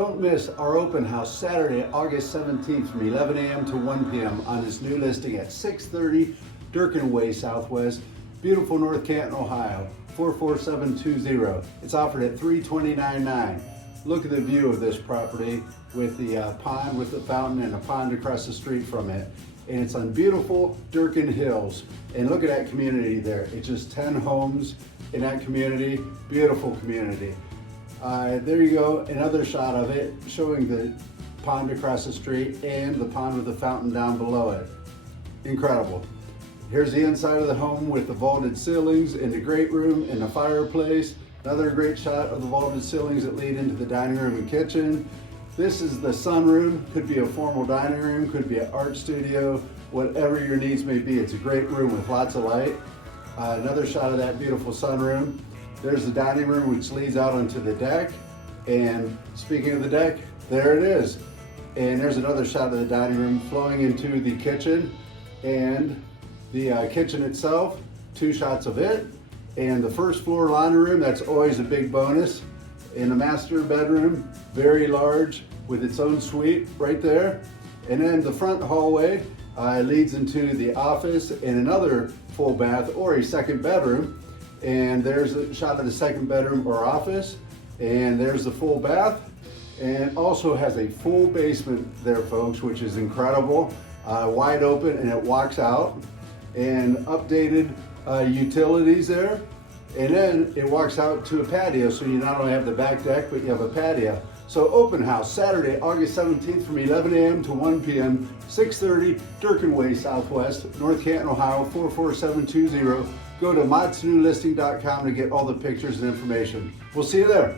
Don't miss our open house Saturday, August 17th from 11 a.m. to 1 p.m. on this new listing at 630 Durkin Way Southwest, beautiful North Canton, Ohio, 44720. It's offered at $329,900. Look at the view of this property with the pond with the fountain and a pond across the street from it. And it's on beautiful Durkin Hills. And look at that community there. It's just 10 homes in that community, beautiful community. There you go, another shot of it showing the pond across the street and the pond with the fountain down below it. Incredible. Here's the inside of the home with the vaulted ceilings and the great room and the fireplace. Another great shot of the vaulted ceilings that lead into the dining room and kitchen. This is the sunroom. Could be a formal dining room, could be an art studio, whatever your needs may be. It's a great room with lots of light. Another shot of that beautiful sunroom. There's the dining room which leads out onto the deck. And speaking of the deck, there it is. And there's another shot of the dining room flowing into the kitchen and the kitchen itself, two shots of it. And the first floor laundry room, that's always a big bonus. And the master bedroom, very large with its own suite right there. And then the front hallway leads into the office and another full bath or a second bedroom. And there's a shot of the second bedroom or office. And there's the full bath. And also has a full basement there, folks, which is incredible. Wide open and it walks out. And updated utilities there. And then it walks out to a patio, so you not only have the back deck, but you have a patio. So open house, Saturday, August 17th from 11 a.m. to 1 p.m., 630 Durkin Way Southwest, North Canton, Ohio, 44720. Go to modsnewlisting.com to get all the pictures and information. We'll see you there.